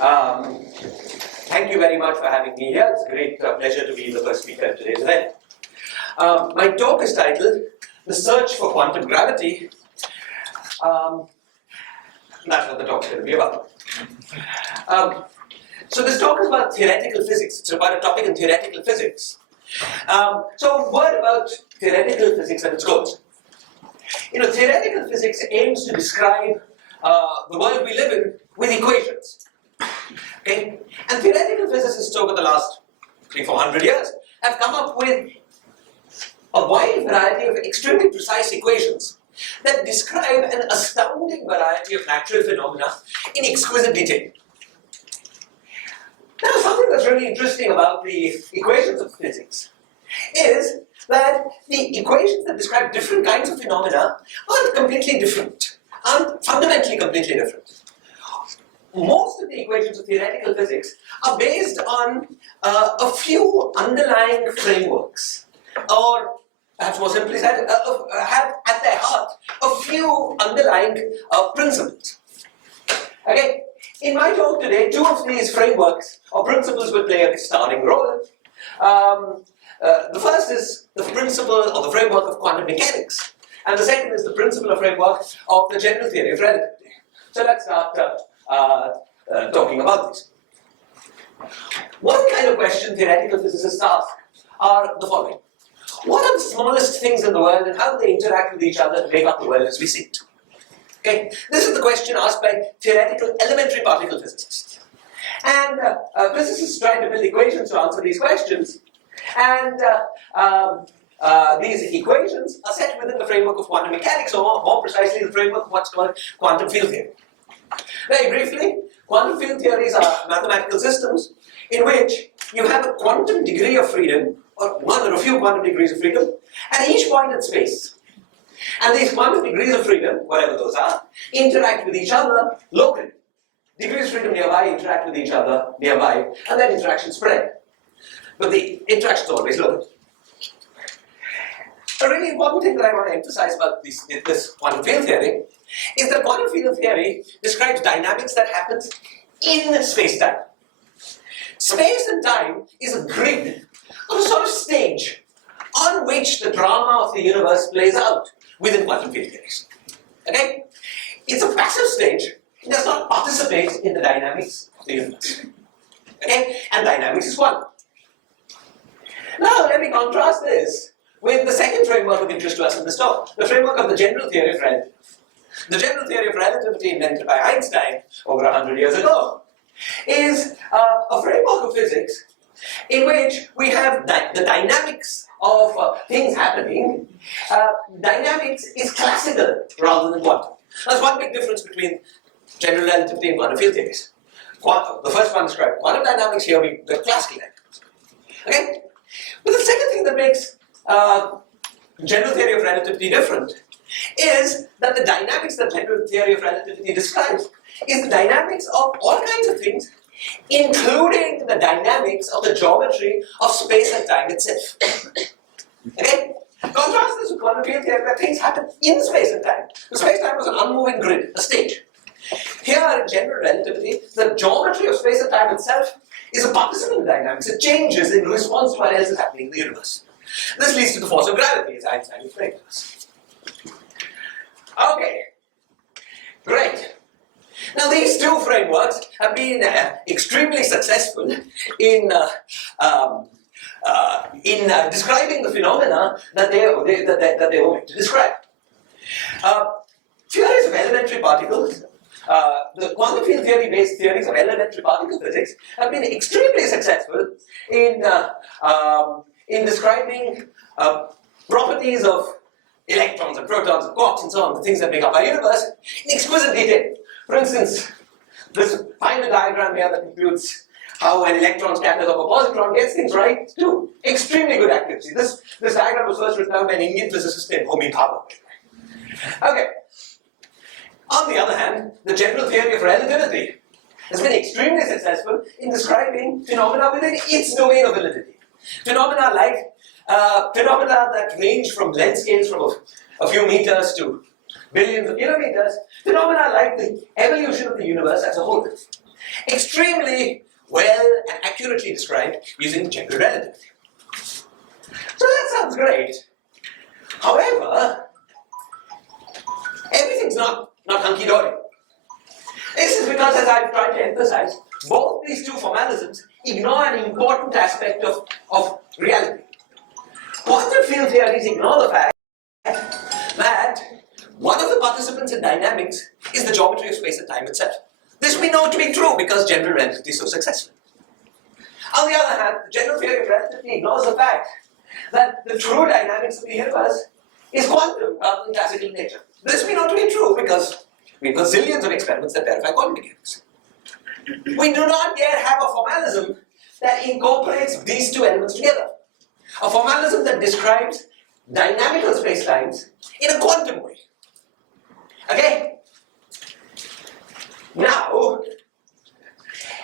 Um, Thank you very much for having me here. It's a great pleasure to be the first speaker at today's event. My talk is titled The Search for Quantum Gravity. That's what the talk is going to be about. So this talk is about theoretical physics. It's about a topic in theoretical physics. So a word about theoretical physics and its goals. Theoretical physics aims to describe the world we live in with equations. Okay? And theoretical physicists over the last 300-400 years have come up with a wide variety of extremely precise equations that describe an astounding variety of natural phenomena in exquisite detail. Now, something that's really interesting about the equations of physics is that the equations that describe different kinds of phenomena aren't completely different, aren't fundamentally completely different. Most of the equations of theoretical physics are based on a few underlying frameworks, or perhaps more simply said, have at their heart a few underlying principles. Okay? In my talk today, two of these frameworks or principles will play a starring role. The first is the principle or the framework of quantum mechanics, and the second is the principle or framework of the general theory of relativity. So let's start talking about this. One kind of question theoretical physicists ask are the following. What are the smallest things in the world and how do they interact with each other to make up the world as we see it? Okay, this is the question asked by theoretical elementary particle physicists. And physicists try to build equations to answer these questions. And these equations are set within the framework of quantum mechanics, or more precisely the framework of what's called quantum field theory. Very briefly, quantum field theories are mathematical systems in which you have a quantum degree of freedom, or one or a few quantum degrees of freedom, at each point in space. And these quantum degrees of freedom, whatever those are, interact with each other locally. Degrees of freedom nearby interact with each other nearby, and then interactions spread. But the interaction is always local. A really important thing that I want to emphasize about this quantum field theory is that quantum field theory describes dynamics that happens in space-time. Space and time is a grid, or a sort of stage, on which the drama of the universe plays out within quantum field theories. Okay? It's a passive stage. It does not participate in the dynamics of the universe. Okay? And dynamics is quantum. Now, let me contrast this with the second framework of interest to us in this talk, the framework of the general theory of relativity. The general theory of relativity invented by Einstein over 100 years ago is a framework of physics in which we have the dynamics of things happening. Dynamics is classical rather than quantum. There's one big difference between general relativity and quantum field theories. The first one describes quantum dynamics, here we the classical dynamics. Okay? But the second thing that makes general theory of relativity different is that the dynamics that general theory of relativity describes is the dynamics of all kinds of things, including the dynamics of the geometry of space and time itself. Okay? Contrast this with quantum field theory where things happen in space and time. The space-time was an unmoving grid, a stage. Here in general relativity, the geometry of space and time itself is a participant in dynamics. It changes in response to what else is happening in the universe. This leads to the force of gravity, as Einstein explained to us. Okay, great. Now these two frameworks have been extremely successful in describing the phenomena that they were meant to describe. Theories of elementary particles, the quantum field theory-based theories of elementary particle physics have been extremely successful in describing properties of electrons and protons and quarks and so on, the things that make up our universe, in exquisite detail. For instance, this final diagram here that includes how an electron scatters off a positron gets things right too. Extremely good accuracy. This diagram was first written down by an Indian physicist named Homi Bhabha. Okay. On the other hand, the general theory of relativity has been extremely successful in describing phenomena within its domain of validity. Phenomena like phenomena that range from length scales from a few meters to billions of kilometers, phenomena like the evolution of the universe as a whole. extremely well and accurately described using general relativity. So that sounds great. However, everything's not hunky-dory. This is because, as I've tried to emphasize, both these two formalisms ignore an important aspect of reality. Quantum field theories ignore the fact that one of the participants in dynamics is the geometry of space and time itself. This we know to be true because general relativity is so successful. On the other hand, general theory of relativity ignores the fact that the true dynamics of the universe is quantum rather than classical nature. This we know to be true because we have zillions of experiments that verify quantum mechanics. We do not yet have a formalism that incorporates these two elements together. A formalism that describes dynamical spacetimes in a quantum way. Okay? Now,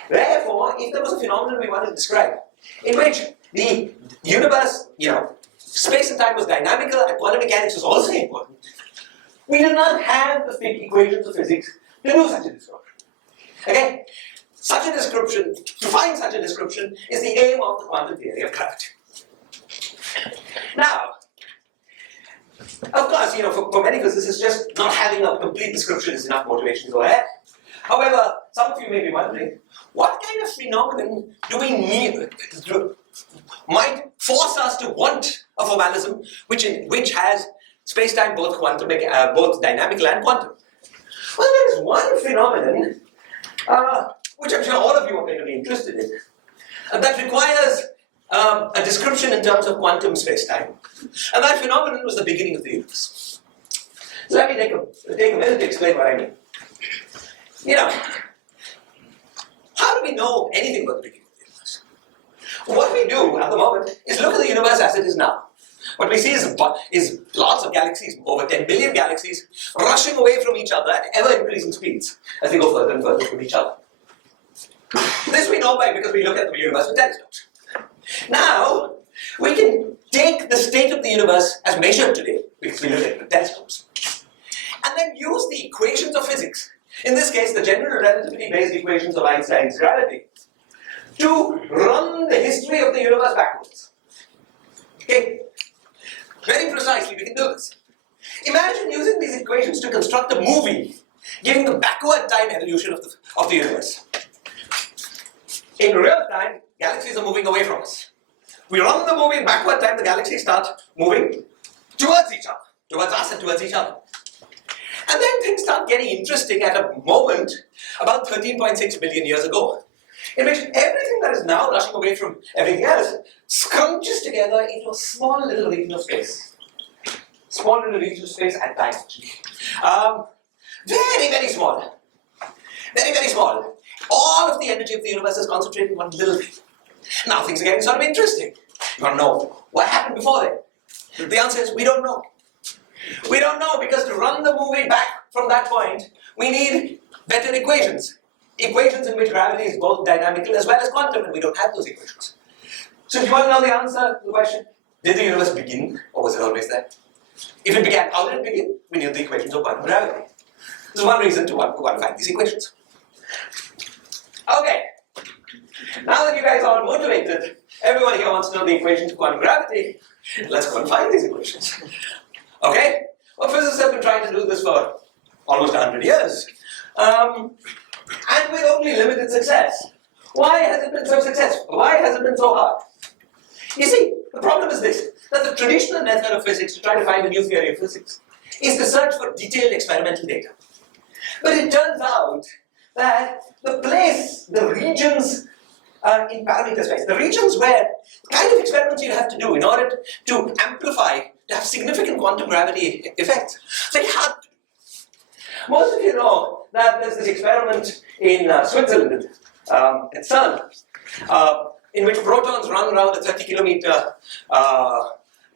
therefore, if there was a phenomenon we wanted to describe, in which the universe, space and time was dynamical and quantum mechanics was also important, we do not have the equations of physics to do such a description. Okay? Such a description, to find such a description, is the aim of the quantum theory of gravity. Now, of course, for many physicists, just not having a complete description is enough motivation to go ahead. However, some of you may be wondering, what kind of phenomenon do we need, might force us to want a formalism which has space-time both both dynamical and quantum? Well, there is one phenomenon which I'm sure all of you are going to be interested in, and that requires a description in terms of quantum space-time. And that phenomenon was the beginning of the universe. So let me take a minute to explain what I mean. How do we know anything about the beginning of the universe? What we do at the moment is look at the universe as it is now. What we see is lots of galaxies, over 10 billion galaxies, rushing away from each other at ever-increasing speeds as they go further and further from each other. This we know because we look at the universe with telescopes. Now, we can take the state of the universe as measured today, because we look at it with telescopes, and then use the equations of physics, in this case the general relativity-based equations of Einstein's gravity, to run the history of the universe backwards. Okay? Very precisely, we can do this. Imagine using these equations to construct a movie, giving the backward time evolution of the universe. In real time, galaxies are moving away from us. We run the movie in backward time, the galaxies start moving towards each other, towards us and towards each other. And then things start getting interesting at a moment about 13.6 billion years ago, in which everything that is now rushing away from everything else scrunches together into a small little region of space. Small little region of space and time, actually. Very, very small. Very, very small. All of the energy of the universe is concentrated in one little thing. Now things are getting sort of interesting. You want to know what happened before then? The answer is we don't know. We don't know because to run the movie back from that point, we need better equations. Equations in which gravity is both dynamical as well as quantum, and we don't have those equations. So do you want to know the answer to the question? Did the universe begin, or was it always there? If it began, how did it begin? We need the equations of quantum gravity. This is one reason to want to find these equations. Okay. Now that you guys are motivated, everyone here wants to know the equations of quantum gravity. Let's go and find these equations. Okay? Well, physicists have been trying to do this for almost 100 years. And with only limited success. Why has it been so successful? Why has it been so hard? You see, the problem is this, that the traditional method of physics to try to find a new theory of physics is to search for detailed experimental data. But it turns out that the regions in parameter space, the regions where the kind of experiments you have to do in order to amplify, to have significant quantum gravity effects, very hard to do. Most of you know that there's this experiment in Switzerland, in CERN, in which protons run around a 30-kilometer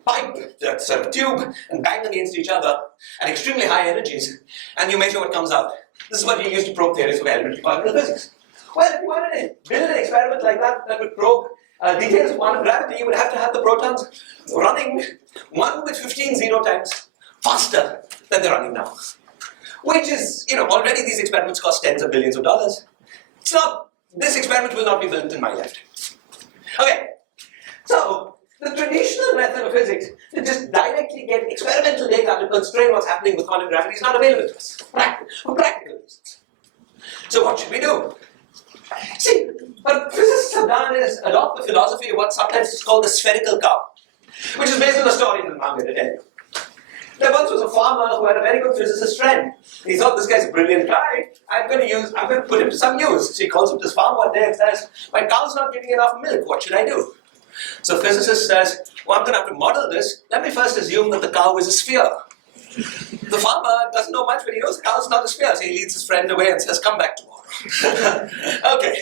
pipe, that sort of tube, and bang against each other at extremely high energies, and you measure what comes out. This is what you use to probe theories of elementary particle physics. Well, if you wanted to build an experiment like that that would probe details of quantum gravity, you would have to have the protons running 1 with 15 zero times faster than they're running now. Which is, already these experiments cost tens of billions of dollars. This experiment will not be built in my lifetime. Okay, so the traditional method of physics to just directly get experimental data to constrain what's happening with quantum gravity is not available to us for practical reasons. So what should we do? See, what physicists have done is adopt the philosophy of what sometimes is called the spherical cow, which is based on a story that I'm going to tell you. There once was a farmer who had a very good physicist friend. He thought, this guy's a brilliant guy. I'm going to put him to some use. So he calls up this farm one day and says, my cow's not giving enough milk. What should I do? So physicist says, well, I'm going to have to model this. Let me first assume that the cow is a sphere. The farmer doesn't know much, but he knows the cow's not a sphere. So he leads his friend away and says, come back tomorrow. Okay.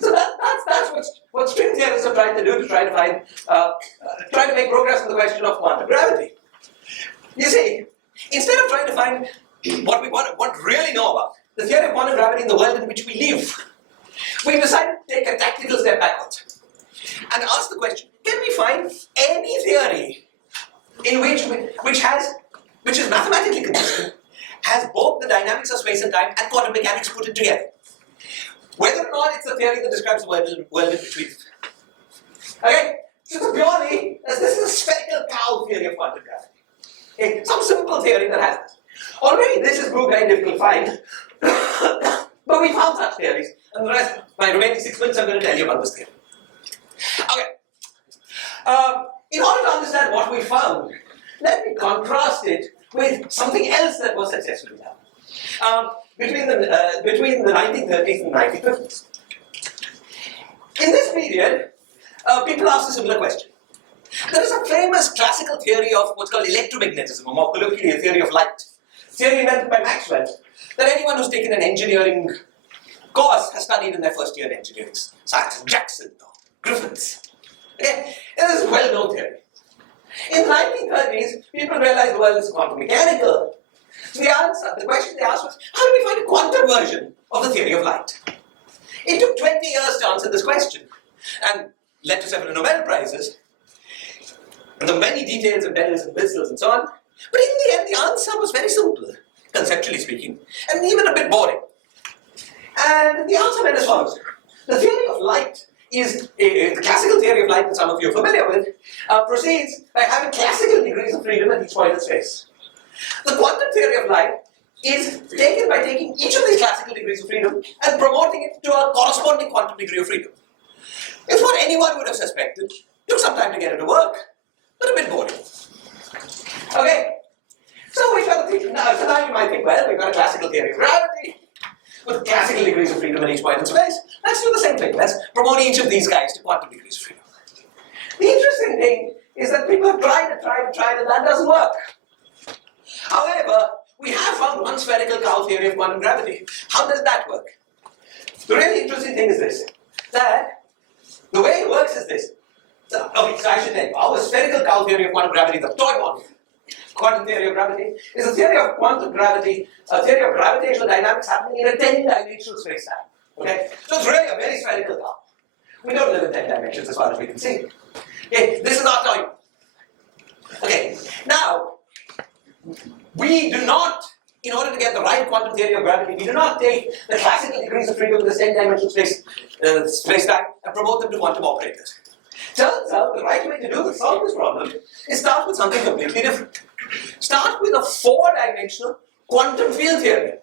So that's what string theorists are trying to do to try to make progress on the question of quantum gravity. You see, instead of trying to find what we want to really know about, the theory of quantum gravity in the world in which we live, we've decided to take a tactical step backwards and ask the question, can we find any theory in which is mathematically consistent, has both the dynamics of space and time and quantum mechanics put it together? Whether or not it's a theory that describes the world in which we live. Okay? So purely, this is a spherical cow theory of quantum gravity. Okay? Some simple theory that has this. Already this is proved very difficult to find, but we found such theories, and the rest, my remaining 6 minutes, I'm going to tell you about this theory. Okay. In order to understand what we found, let me contrast it with something else that was successfully done between the 1930s and 1950s. In this period, people asked a similar question. There is a famous classical theory of what's called electromagnetism, or more colloquially a theory of light. Theory invented by Maxwell, that anyone who's taken an engineering course has studied in their first year in engineering science, Jackson or Griffiths. Okay? This is a well-known theory. In the 1930s, people realized the world is quantum mechanical. So the question they asked was, how do we find a quantum version of the theory of light? It took 20 years to answer this question, and led to several Nobel Prizes, and the many details and bells and whistles and so on. But in the end, the answer was very simple, conceptually speaking, and even a bit boring. And the answer went as follows. The theory of light is, the classical theory of light that some of you are familiar with, proceeds by having classical degrees of freedom at each point in space. The quantum theory of light is taken by taking each of these classical degrees of freedom and promoting it to a corresponding quantum degree of freedom. It's what anyone would have suspected. Took some time to get it to work, but a bit boring. Okay, so we've got so now you might think, well, we've got a classical theory of gravity with classical degrees of freedom at each point in space. Let's do the same thing. Let's promote each of these guys to quantum degrees of freedom. The interesting thing is that people have tried and that doesn't work. However, we have found one spherical cow theory of quantum gravity. How does that work? The really interesting thing is this, that the way it works is this. So I should tell you, our spherical cow theory of quantum gravity, the toy model, quantum theory of gravity, is a theory of quantum gravity, a theory of gravitational dynamics happening in a 10-dimensional space-time. Okay? So it's really a very spherical cow. We don't live in 10 dimensions as far as we can see. Okay, this is our toy model. Okay, now, we do not, in order to get the right quantum theory of gravity, we do not take the classical degrees of freedom of this 10-dimensional space-time and promote them to quantum operators. Turns out the right way to solve this problem is start with something completely different. Start with a 4-dimensional quantum field theory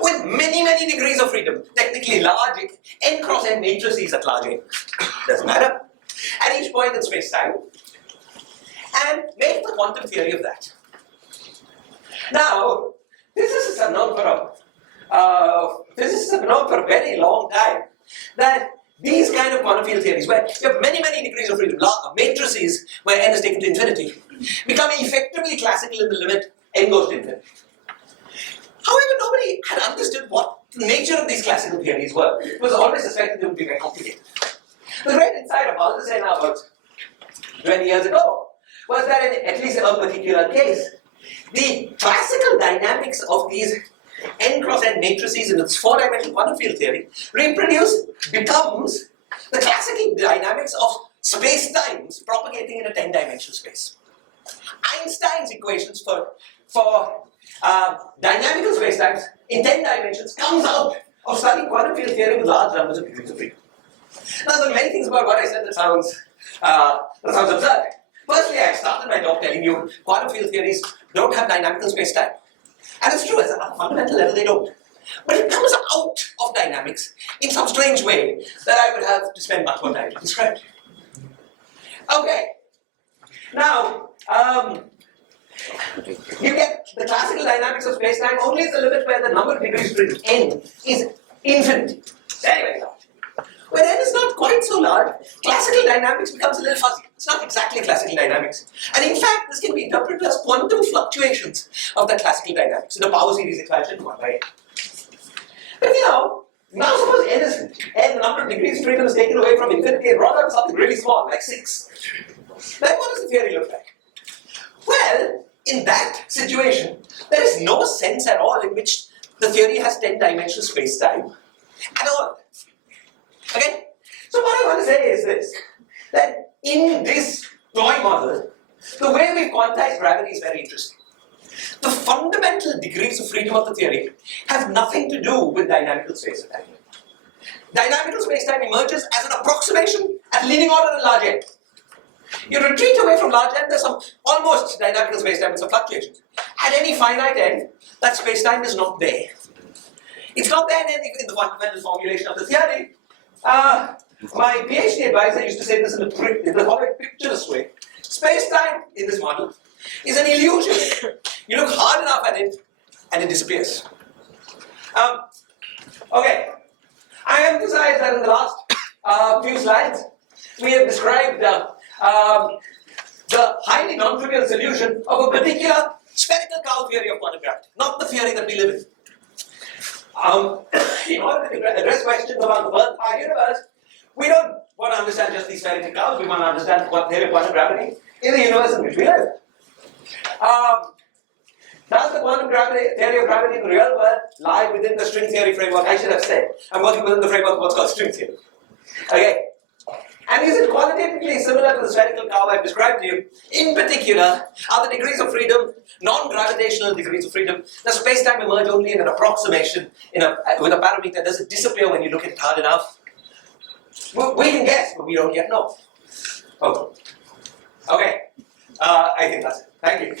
with many, many degrees of freedom, technically large n cross n matrices at large n. Doesn't matter. At each point in space-time, and make the quantum theory of that. Now, physicists have known for a very long time that these kind of quantum field theories, where you have many, many degrees of freedom, matrices where n is taken to infinity, become effectively classical in the limit n goes to infinity. However, nobody had understood what the nature of these classical theories were. It was always suspected they would be very complicated. The great insight of all this now about 20 years ago was that at least in a particular case, the classical dynamics of these n cross n matrices in its 4-dimensional quantum field theory becomes the classical dynamics of space-times propagating in a 10-dimensional space. Einstein's equations for dynamical space-times in 10 dimensions comes out of studying quantum field theory with large numbers of degrees of freedom. Now, there are many things about what I said that sounds absurd. Firstly, I started my talk telling you quantum field theories don't have dynamical space-time. And it's true, at a fundamental level they don't. But it comes out of dynamics in some strange way that I would have to spend much more time to describe. Okay. Now, you get the classical dynamics of space-time only at the limit where the number of degrees of freedom, n, is infinite. Very, very large. When n is not quite so large, classical dynamics becomes a little fuzzy. It's not exactly classical dynamics. And in fact, this can be interpreted as quantum fluctuations of the classical dynamics in the power series expansion 1 by n. But now suppose n, the number of degrees of freedom is taken away from infinity and brought down to something really small, like 6. Then what does the theory look like? Well, in that situation, there is no sense at all in which the theory has 10-dimensional space-time at all. Okay? So what I want to say is this, that in this toy model, the way we've quantized gravity is very interesting. The fundamental degrees of freedom of the theory have nothing to do with dynamical space-time. Dynamical space-time emerges as an approximation at leading order and large n. You retreat away from large n, there's some almost dynamical space-time with some fluctuations. At any finite n, that space-time is not there. It's not there in the fundamental formulation of the theory. My PhD advisor used to say this in the following picturesque way. Space-time in this model is an illusion. You look hard enough at it, and it disappears. Okay. I emphasized that in the last few slides, we have described the highly non-trivial solution of a particular spherical curve theory of quantum gravity, not the theory that we live in. In order to address questions about the birth of our universe, we don't want to understand just these spherical curves, we want to understand what theory of quantum gravity in the universe in which we live. Does the quantum theory of gravity in the real world lie within the string theory framework? I should have said. I'm working within the framework of what's called string theory. Okay. And is it qualitatively similar to the spherical curve I've described to you? In particular, are the degrees of freedom non-gravitational degrees of freedom? Does space-time emerge only in an approximation with a parameter? Does it disappear when you look at it hard enough? We can guess, but we don't yet know. Okay. I think that's it. Thank you.